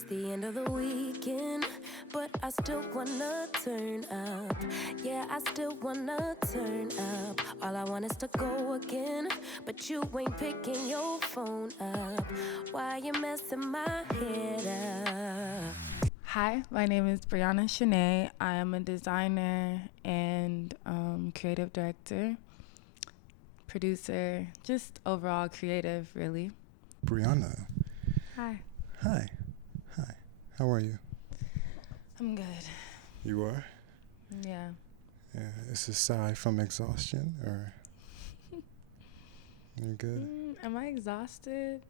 It's the end of the weekend, but I still wanna turn up. Yeah, I still wanna turn up. All I want is to go again, but you ain't picking your phone up. Why you messing my head up? Hi, my name is BRIANA SHANEE. I am a designer and creative director, producer, just overall creative, really. Brianna. Hi. Hi. Hi. How are you? I'm good. You are? Yeah. Yeah. Is this sigh from exhaustion or you good? Am I exhausted?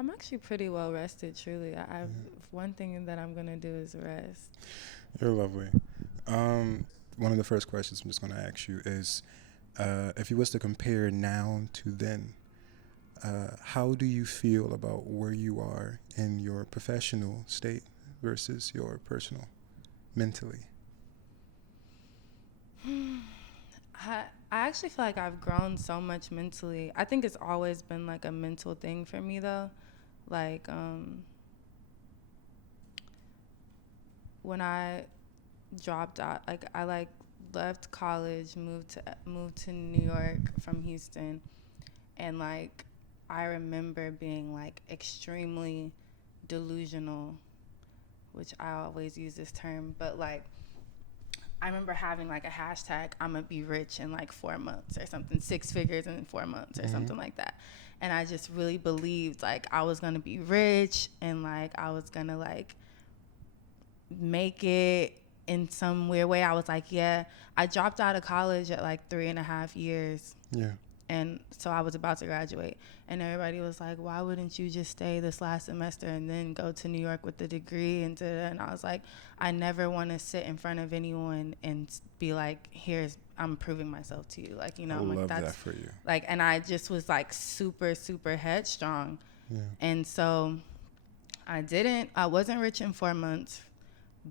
I'm actually pretty well rested, truly. One thing that I'm gonna do is rest. You're lovely. One of the first questions I'm just gonna ask you is, if you was to compare now to then, how do you feel about where you are in your professional state versus your personal, mentally? I actually feel like I've grown so much mentally. I think it's always been like a mental thing for me though. Like when I dropped out, like I left college, moved to New York from Houston, and like I remember being like extremely delusional, which I always use this term, but like I remember having like a hashtag, I'm gonna be rich in like 4 months or something, 6 figures in 4 months or something like that. And I just really believed like I was gonna be rich and like I was gonna like make it in some weird way. I was like, yeah, I dropped out of college at like 3.5 years. Yeah. And so I was about to graduate, and everybody was like, why wouldn't you just stay this last semester and then go to New York with the degree? And I was like, I never want to sit in front of anyone and be like, I'm proving myself to you. Like, you know, I I'm like, love that's that for you. like, and I just was like super, super headstrong. Yeah. And so I wasn't rich in 4 months,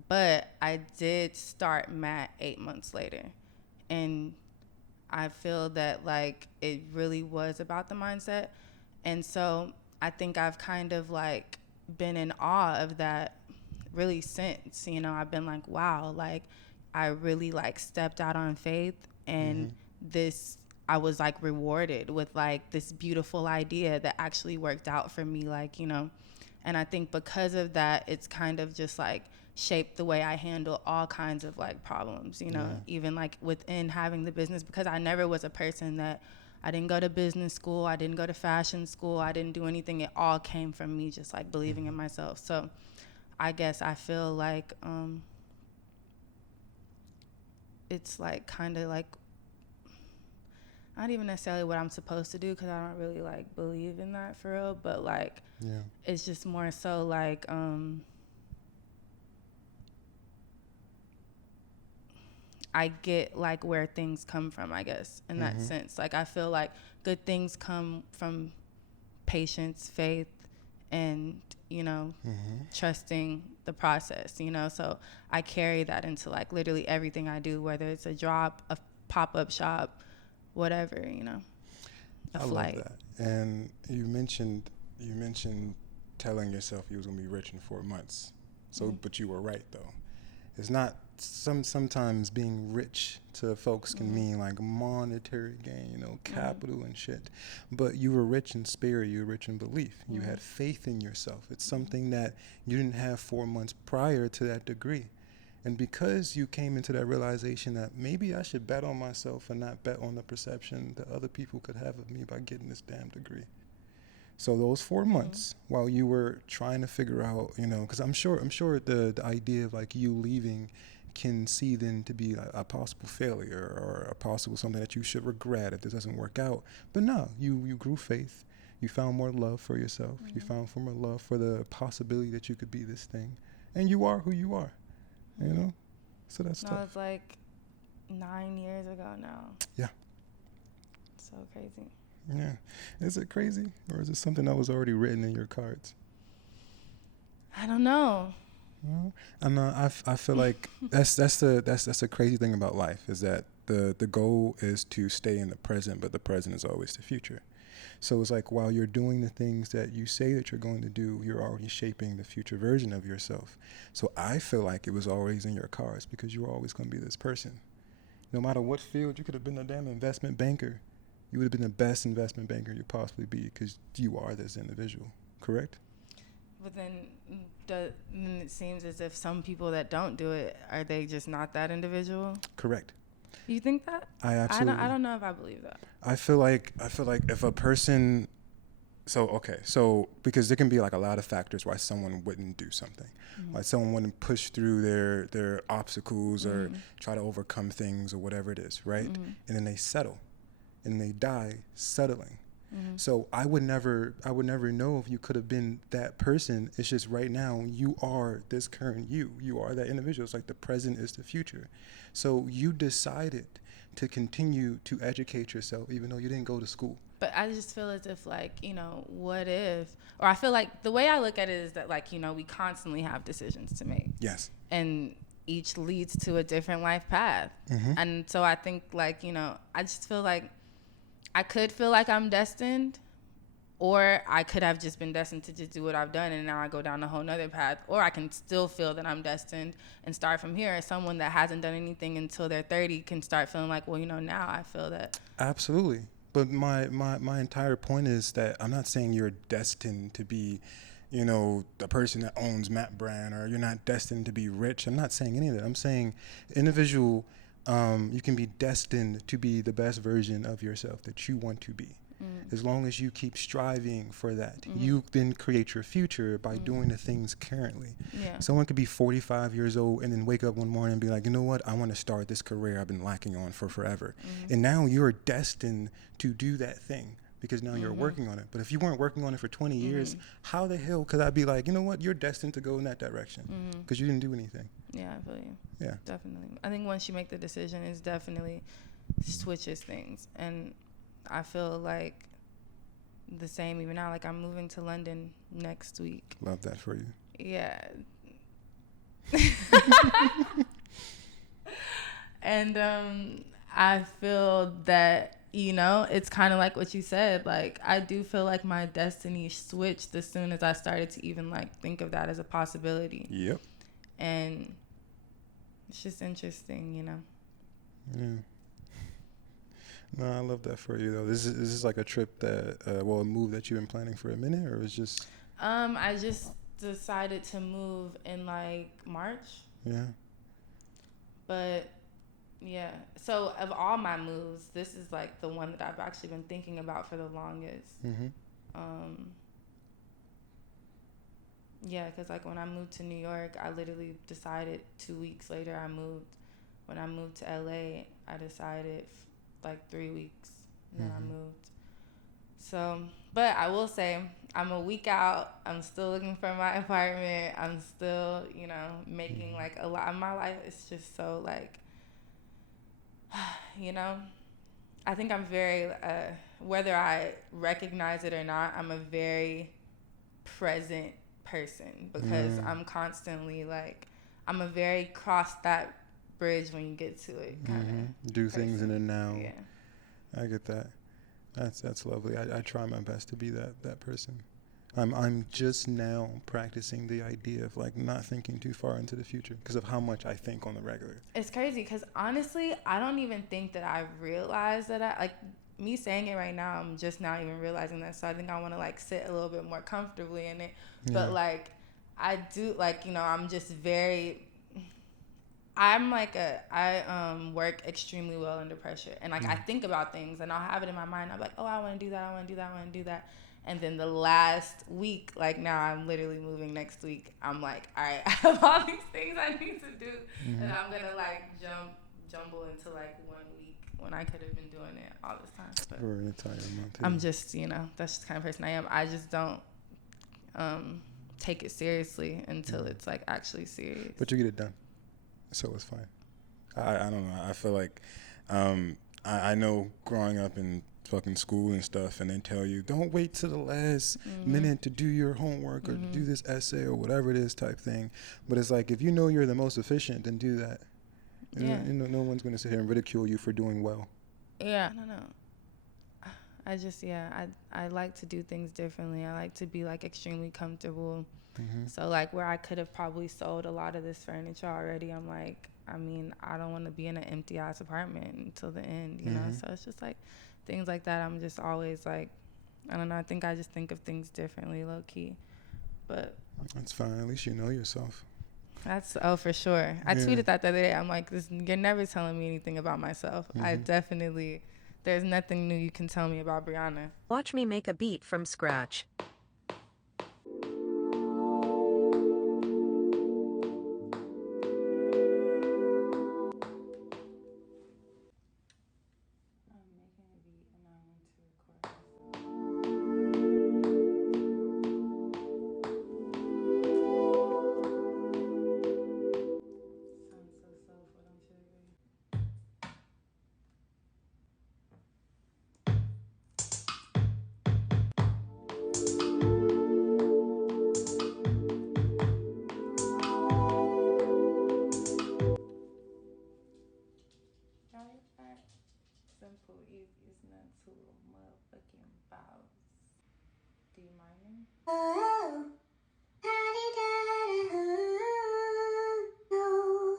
but I did start MAT 8 months later. And I feel that like it really was about the mindset. And so I think I've kind of like been in awe of that really since, you know, I've been like, wow, like I really like stepped out on faith, and I was like rewarded with like this beautiful idea that actually worked out for me, like, you know. And I think because of that, it's kind of just like shaped the way I handle all kinds of like problems, you know, even like within having the business, because I never was a person that I didn't go to business school. I didn't go to fashion school. I didn't do anything. It all came from me just like believing in myself. So I guess I feel like it's like kind of like not even necessarily what I'm supposed to do, because I don't really like believe in that for real, but like it's just more so like I get like where things come from, I guess, in that sense. Like I feel like good things come from patience, faith, and, you know, trusting the process, you know. So I carry that into like literally everything I do, whether it's a drop, a pop-up shop, whatever, you know, a flight. Love that. And you mentioned telling yourself you was gonna be rich in 4 months. So, but you were right though. It's not sometimes being rich to folks can mean like monetary gain, you know, capital and shit. But you were rich in spirit, you were rich in belief. You had faith in yourself. It's something that you didn't have 4 months prior to that degree. And because you came into that realization that maybe I should bet on myself and not bet on the perception that other people could have of me by getting this damn degree. So those 4 months while you were trying to figure out, you know, because I'm sure the idea of like you leaving can see then to be a possible failure or a possible something that you should regret if this doesn't work out. But no, you grew faith. You found more love for yourself. You found more love for the possibility that you could be this thing. And you are who you are, you know? So that's tough. It's like 9 years ago now. Yeah. So crazy. Yeah. Is it crazy, or is it something that was already written in your cards? I don't know. Well, I feel like that's the crazy thing about life, is that the goal is to stay in the present, but the present is always the future. So it's like while you're doing the things that you say that you're going to do, you're already shaping the future version of yourself. So I feel like it was always in your cards because you were always going to be this person. No matter what field, you could have been a damn investment banker. You would have been the best investment banker you possibly be because you are this individual, correct? But then it seems as if some people that don't do it, are they just not that individual? Correct. You think that? I absolutely. I don't know if I believe that. I feel like if a person, so because there can be like a lot of factors why someone wouldn't do something, why someone wouldn't push through their obstacles or try to overcome things or whatever it is, right? And then they settle, and they die settling. So I would never know if you could have been that person. It's just right now you are this current you. You are that individual. It's like the present is the future. So you decided to continue to educate yourself even though you didn't go to school. But I just feel as if, like, you know, what if, or I feel like the way I look at it is that, like, you know, we constantly have decisions to make. Yes. And each leads to a different life path. And so I think, like, you know, I just feel like I could feel like I'm destined, or I could have just been destined to just do what I've done and now I go down a whole nother path, or I can still feel that I'm destined and start from here. Someone that hasn't done anything until they're 30 can start feeling like, well, you know, now I feel that. Absolutely. But my entire point is that I'm not saying you're destined to be, you know, the person that owns Matt Brand, or you're not destined to be rich. I'm not saying any of that. I'm saying individual, you can be destined to be the best version of yourself that you want to be. As long as you keep striving for that, you then create your future by doing the things currently. Yeah. Someone could be 45 years old and then wake up one morning and be like, you know what, I want to start this career I've been lacking on for forever. And now you're destined to do that thing because now you're working on it. But if you weren't working on it for 20 years, how the hell could I be like, you know what, you're destined to go in that direction because you didn't do anything. Yeah, I feel you. Yeah. Definitely. I think once you make the decision, it definitely switches things. And I feel like the same even now. Like, I'm moving to London next week. Love that for you. Yeah. And I feel that, you know, it's kind of like what you said. Like, I do feel like my destiny switched as soon as I started to even, like, think of that as a possibility. Yep. And it's just interesting, you know. Yeah. No, I love that for you though. This is like a trip that, a move that you've been planning for a minute, or it's just? I just decided to move in like March. Yeah. But yeah, so of all my moves, this is like the one that I've actually been thinking about for the longest. Yeah, because like when I moved to New York, I literally decided 2 weeks later I moved. When I moved to LA, I decided like 3 weeks, and then I moved. So, but I will say, I'm a week out. I'm still looking for my apartment. I'm still, you know, making like a lot of my life. It's just so like, you know, I think I'm very, whether I recognize it or not, I'm a very present person because I'm constantly like, I'm a very cross that bridge when you get to it kind of do things in the now. Yeah, I get that. That's lovely. I try my best to be that person. I'm just now practicing the idea of like not thinking too far into the future because of how much I think on the regular. It's crazy because honestly, I don't even think that I realized that I like me saying it right now. I'm just now even realizing that, so I think I want to like sit a little bit more comfortably in it. But like I do, like, you know, I'm just very. I'm like I work extremely well under pressure, and like I think about things and I'll have it in my mind. I'm like, oh, I want to do that, I want to do that, I want to do that. And then the last week, like now I'm literally moving next week. I'm like, all right, I have all these things I need to do, and I'm gonna like jumble into like 1 week when I could have been doing it all this time. But or an entire month. I'm just, you know, that's just the kind of person I am. I just don't take it seriously until it's like actually serious. But you get it done. So it's fine. I don't know. I feel like I know growing up in fucking school and stuff, and then tell you don't wait to the last minute to do your homework or to do this essay or whatever it is type thing. But it's like if you know you're the most efficient, then do that. And you know, no one's going to sit here and ridicule you for doing well. Yeah, I don't know. I like to do things differently. I like to be like extremely comfortable. So like where I could have probably sold a lot of this furniture already, I'm like, I mean, I don't want to be in an empty ass apartment until the end, you know? So it's just like things like that. I'm just always like, I don't know. I think I just think of things differently, low key. But that's fine. At least you know yourself. That's, for sure. I tweeted that the other day. I'm like, you're never telling me anything about myself. I definitely, there's nothing new you can tell me about Brianna. Watch me make a beat from scratch. Simple, easy, it's not too motherfucking bows. D minor. Oh,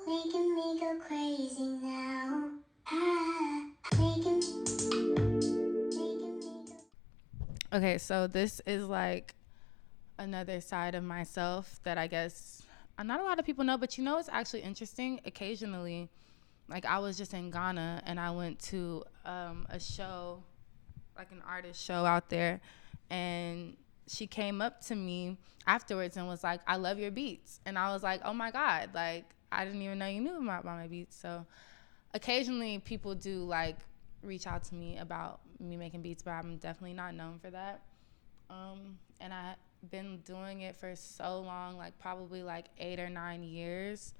making me go crazy now. Making me go. Okay, so this is like another side of myself that I guess not a lot of people know, but you know, it's actually interesting. Occasionally, like I was just in Ghana and I went to a show, like an artist show out there, and she came up to me afterwards and was like, I love your beats. And I was like, oh my God, like I didn't even know you knew about my beats. So occasionally people do like reach out to me about me making beats, but I'm definitely not known for that. And I've been doing it for so long, like probably like 8 or 9 years,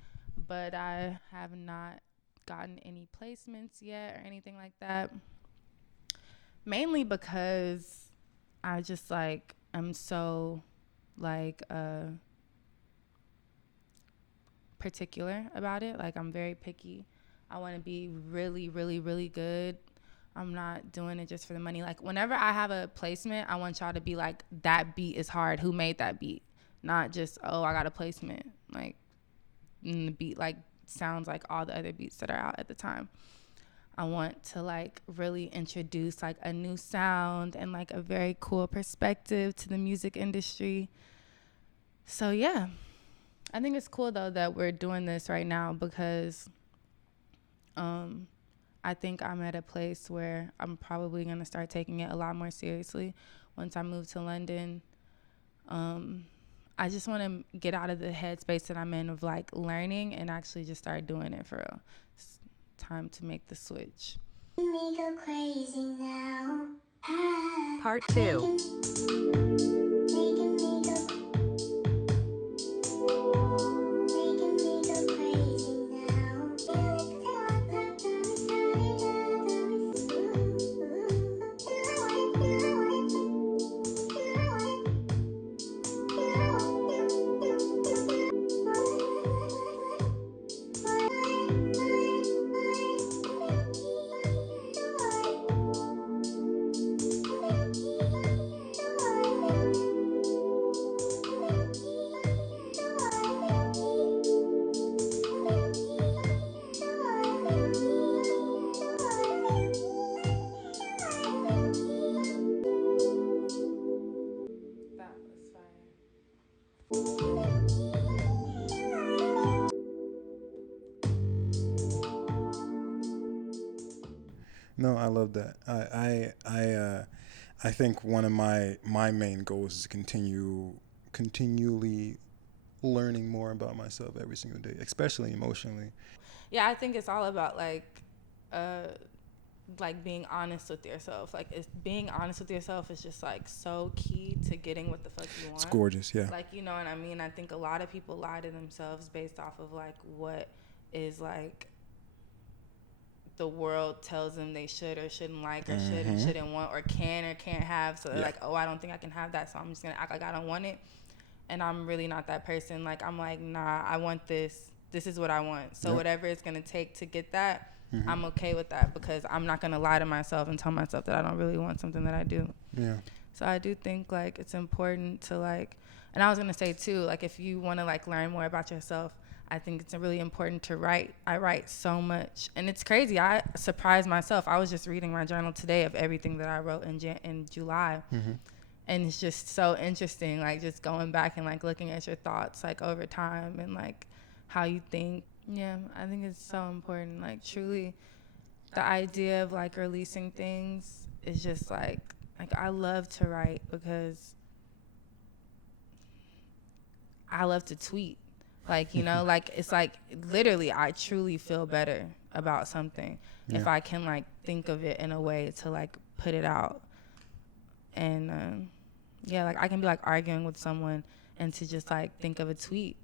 but I have not gotten any placements yet or anything like that. Mainly because I just like, I'm so like particular about it. Like I'm very picky. I want to be really, really, really good. I'm not doing it just for the money. Like whenever I have a placement, I want y'all to be like, that beat is hard. Who made that beat? Not just, oh, I got a placement. Like the beat like sounds like all the other beats that are out at the time. I want to like really introduce like a new sound and like a very cool perspective to the music industry. So yeah, I think it's cool though that we're doing this right now because I think I'm at a place where I'm probably going to start taking it a lot more seriously once I move to London. I just want to get out of the headspace that I'm in of like learning and actually just start doing it for real. It's time to make the switch. Me go crazy now. Part 2. Making me go crazy That was fire. No, I love that. I think one of my main goals is to continually learning more about myself every single day, especially emotionally. Yeah, I think it's all about like being honest with yourself. Like being honest with yourself is just like so key to getting what the fuck you want. It's gorgeous, yeah. Like, you know what I mean? I think a lot of people lie to themselves based off of like what is like the world tells them they should or shouldn't like or should and shouldn't want or can or can't have. So they're like, oh, I don't think I can have that, so I'm just gonna act like I don't want it. And I'm really not that person. Like I'm like, nah, I want this. This is what I want. So whatever it's gonna take to get that, I'm okay with that because I'm not going to lie to myself and tell myself that I don't really want something that I do. Yeah. So I do think, like, it's important to, like, and I was going to say, too, like, if you want to, like, learn more about yourself, I think it's really important to write. I write so much. And it's crazy. I surprised myself. I was just reading my journal today of everything that I wrote in July. And it's just so interesting, like, just going back and, like, looking at your thoughts, like, over time and, like, how you think. Yeah, I think it's so important. Like, truly, the idea of, like, releasing things is just, like I love to write because I love to tweet. Like, you know, like, it's like literally I truly feel better about something if I can, like, think of it in a way to, like, put it out. And, yeah, like, I can be, like, arguing with someone and to just, like, think of a tweet.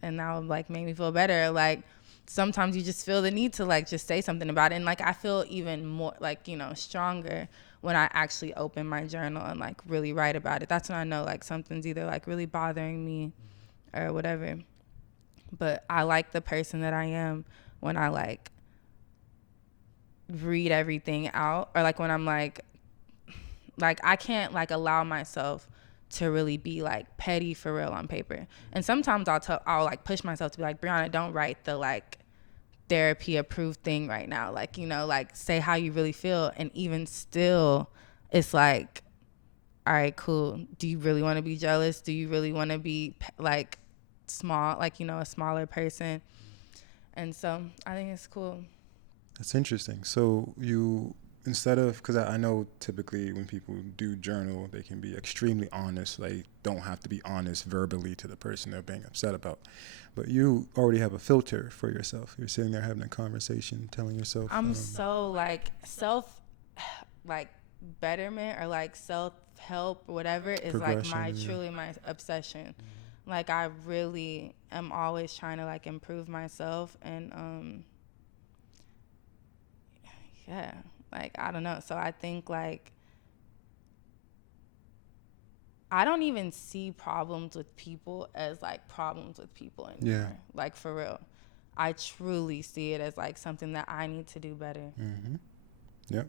And that would, like, make me feel better. Like, sometimes you just feel the need to, like, just say something about it. And, like, I feel even more, like, you know, stronger when I actually open my journal and, like, really write about it. That's when I know, like, something's either, like, really bothering me or whatever. But I like the person that I am when I, like, read everything out. Or, like, when I'm, like, I can't, like, allow myself to really be, like, petty for real on paper. And sometimes I'll like push myself to be like, Brianna, don't write the, like, therapy approved thing right now. Like, you know, like, say how you really feel. And even still, it's like, all right, cool. Do you really want to be jealous? Do you really want to be, like, small, like, you know, a smaller person? And so I think it's cool. That's interesting. So you, instead of, because I know typically when people do journal, they can be extremely honest. They don't have to be honest verbally to the person they're being upset about. But you already have a filter for yourself. You're sitting there having a conversation, telling yourself. I'm so, like, like, betterment or, like, self-help or whatever is, like, truly my obsession. Like, I really am always trying to, like, improve myself. And, yeah, like, I don't know. So I think, like, I don't even see problems with people as, like, problems with people anymore. Yeah. Like, for real. I truly see it as, like, something that I need to do better. Yep.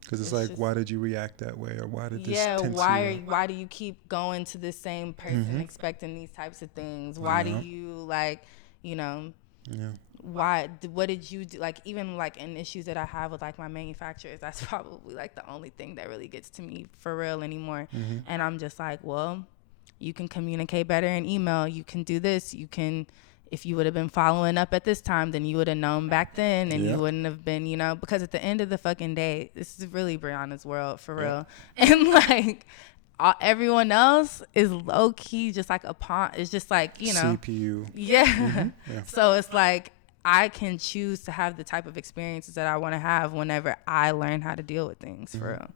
Because it's like, why did you react that way? Or why did this tense you? Why do you keep going to the same person expecting these types of things? Why do you, like, you know, what did you do? Like, even, like, in issues that I have with, like, my manufacturers, that's probably, like, the only thing that really gets to me for real anymore. And I'm just like, well, you can communicate better in email. You can do this. You can, if you would have been following up at this time, then you would have known back then, and you wouldn't have been, you know, because at the end of the fucking day, this is really Brianna's world for real. And, like, everyone else is low key just like a pawn. It's just like, you know, CPU. Yeah. So it's like I can choose to have the type of experiences that I want to have whenever I learn how to deal with things for real.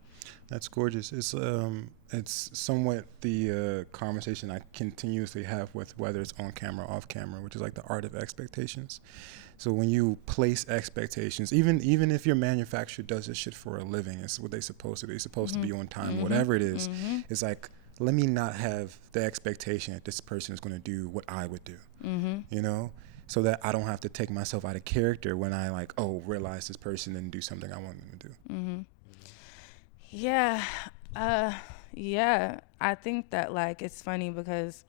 That's gorgeous. It's somewhat the conversation I continuously have with whether it's on camera or off camera, which is like the art of expectations. So when you place expectations, even if your manufacturer does this shit for a living, it's what they're supposed to do. They're supposed to be on time, whatever it is. It's like, let me not have the expectation that this person is going to do what I would do, you know, so that I don't have to take myself out of character when I, like, realize this person didn't do something I want them to do. Yeah. Yeah. I think that, like, it's funny because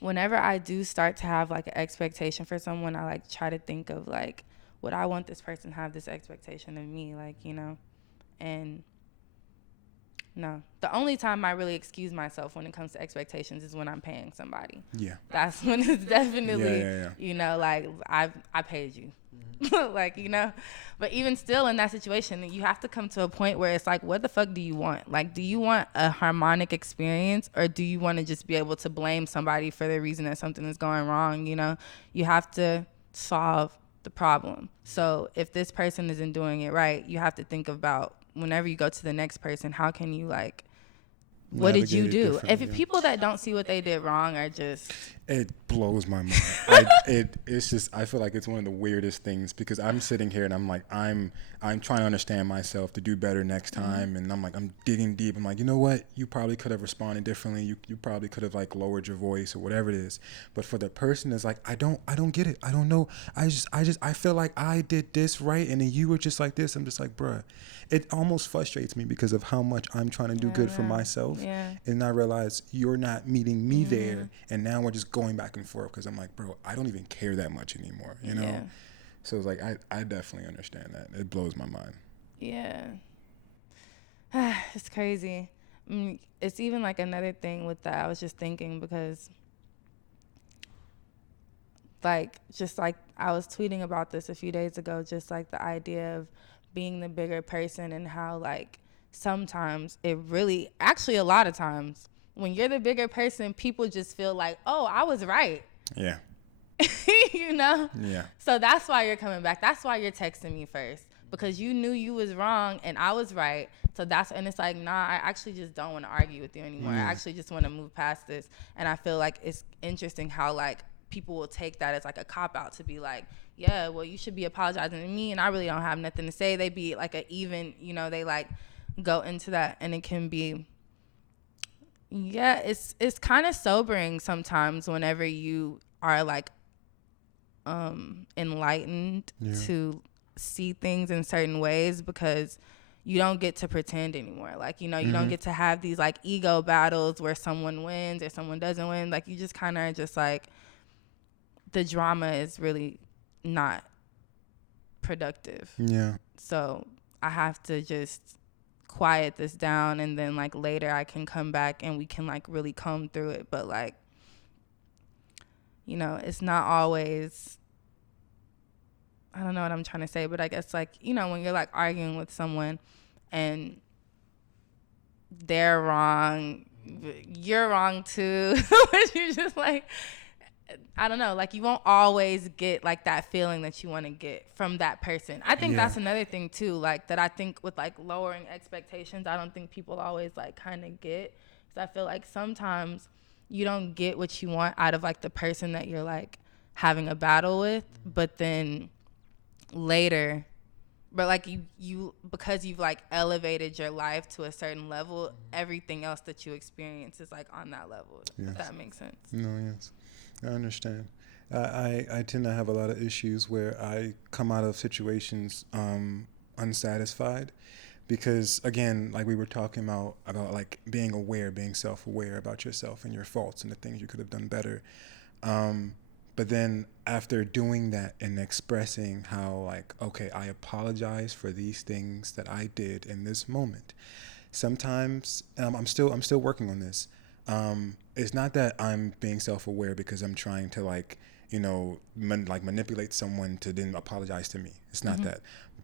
whenever I do start to have, like, an expectation for someone, I, like, try to think of, like, would I want this person to have this expectation of me, like, you know? And no. The only time I really excuse myself when it comes to expectations is when I'm paying somebody. Yeah. That's when it's definitely, you know, like, I paid you. Like, you know, but even still in that situation, you have to come to a point where it's like, what the fuck do you want? Like, do you want a harmonic experience, or do you want to just be able to blame somebody for the reason that something is going wrong? You know, you have to solve the problem. So if this person isn't doing it right, you have to think about whenever you go to the next person, how can you, like, what did you do? If people that don't see what they did wrong are just... It blows my mind. It's just, I feel like it's one of the weirdest things because I'm sitting here and I'm like, I'm trying to understand myself to do better next time. And I'm like, I'm digging deep. I'm like, you know what? You probably could have responded differently. You probably could have like lowered your voice or whatever it is. But for the person that's like, I don't get it. I don't know. I feel like I did this right. And then you were just like this. I'm just like, bruh, it almost frustrates me because of how much I'm trying to do good for myself. Yeah. And I realize you're not meeting me there. And now we're just going back and forth because I'm like, bro, I don't even care that much anymore, you know? Yeah. So it's like, I definitely understand that. It blows my mind. Yeah. It's crazy. It's even like another thing with that. I was just thinking because like, just like I was tweeting about this a few days ago, just like the idea of being the bigger person and how like sometimes it really, actually a lot of times when you're the bigger person, people just feel like, oh, I was right. Yeah. You know? Yeah. So that's why you're coming back. That's why you're texting me first, because you knew you was wrong and I was right. So and it's like, nah, I actually just don't want to argue with you anymore. I actually just want to move past this. And I feel like it's interesting how like people will take that as like a cop out to be like, yeah, well, you should be apologizing to me and I really don't have nothing to say. They be like a even, you know, they like go into that, and it can be, yeah, it's kind of sobering sometimes whenever you are like enlightened to see things in certain ways, because you don't get to pretend anymore. Like, you know, you don't get to have these like ego battles where someone wins or someone doesn't win. Like, you just kind of just like, the drama is really not productive. Yeah. So I have to just quiet this down, and then like later I can come back and we can like really comb through it. But like, you know, it's not always, I don't know what I'm trying to say, but I guess like, you know, when you're like arguing with someone and they're wrong, you're wrong too. You're just like, I don't know, like you won't always get like that feeling that you want to get from that person. I think that's another thing too, like that I think with like lowering expectations, I don't think people always like kind of get. So I feel like sometimes you don't get what you want out of like the person that you're like having a battle with, but then later, but like you because you've like elevated your life to a certain level, everything else that you experience is like on that level. If that makes sense. No, yes, I understand. I tend to have a lot of issues where I come out of situations unsatisfied because, again, like we were talking about like being aware, being self-aware about yourself and your faults and the things you could have done better. But then after doing that and expressing how like, okay, I apologize for these things that I did in this moment. Sometimes I'm still working on this. It's not that I'm being self-aware because I'm trying to like, you know, manipulate someone to then apologize to me. It's not that.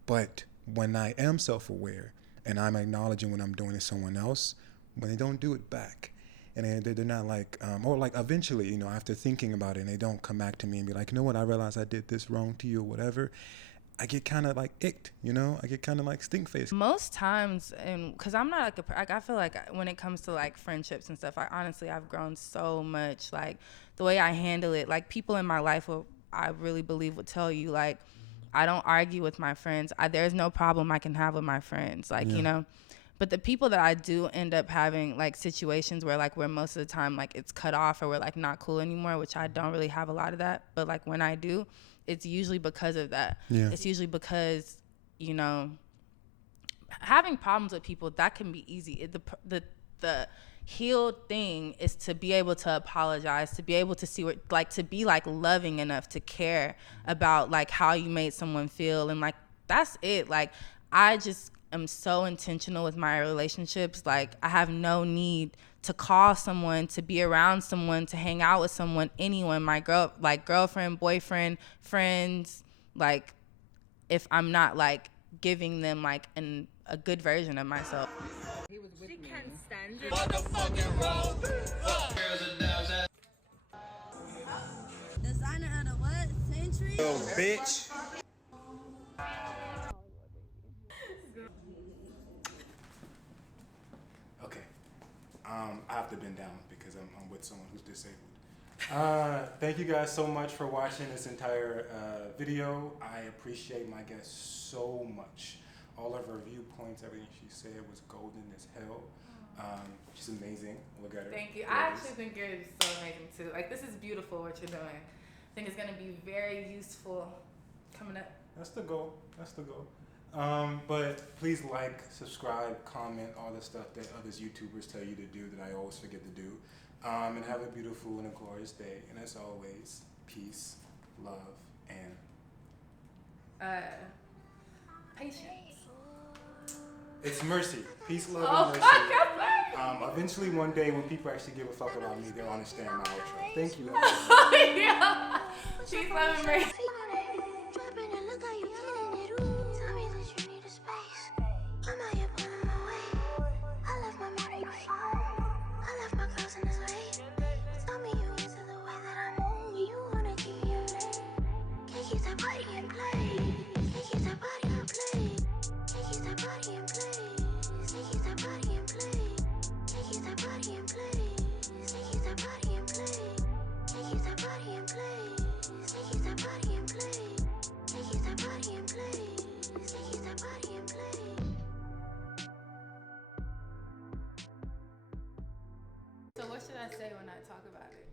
But when I am self-aware and I'm acknowledging what I'm doing to someone else, when they don't do it back, and they're not like, or like eventually, you know, after thinking about it and they don't come back to me and be like, you know what, I realize I did this wrong to you or whatever, I get kind of like icked, you know, I get kind of like stink face. Most times, and because I'm not like I feel like when it comes to like friendships and stuff, I've grown so much. Like the way I handle it, like people in my life I really believe would tell you, like, I don't argue with my friends. There's no problem I can have with my friends, like, you know. But the people that I do end up having like situations where most of the time like it's cut off or we're like not cool anymore, which I don't really have a lot of that. But like when I do, it's usually because of that. Yeah. It's usually because, you know, having problems with people, that can be easy. The healed thing is to be able to apologize, to be able to see what, like, to be like loving enough to care about like how you made someone feel, and like that's it. Like I just am so intentional with my relationships. Like I have no need to call someone, to be around someone, to hang out with someone, anyone, my girlfriend, boyfriend, friends, like if I'm not like giving them like a good version of myself. She can't stand it. Designer of the what century? Yo, bitch. Okay. I have to bend down because I'm with someone who's disabled. Thank you guys so much for watching this entire video. I appreciate my guest so much. All of her viewpoints, everything she said was golden as hell. She's amazing. Look at her. Thank you. I actually think you're so amazing too. Like, this is beautiful what you're doing. I think it's gonna be very useful coming up. That's the goal. That's the goal. But please like, subscribe, comment, all the stuff that others YouTubers tell you to do that I always forget to do. And have a beautiful and a glorious day. And as always, peace, love, and Patience. it's mercy. Peace, love, Oh, and fuck, mercy. Eventually, one day, when people actually give a fuck about me, they'll understand my outro. Thank you. Yeah. Peace, love, and mercy. So what should I say when I talk about it?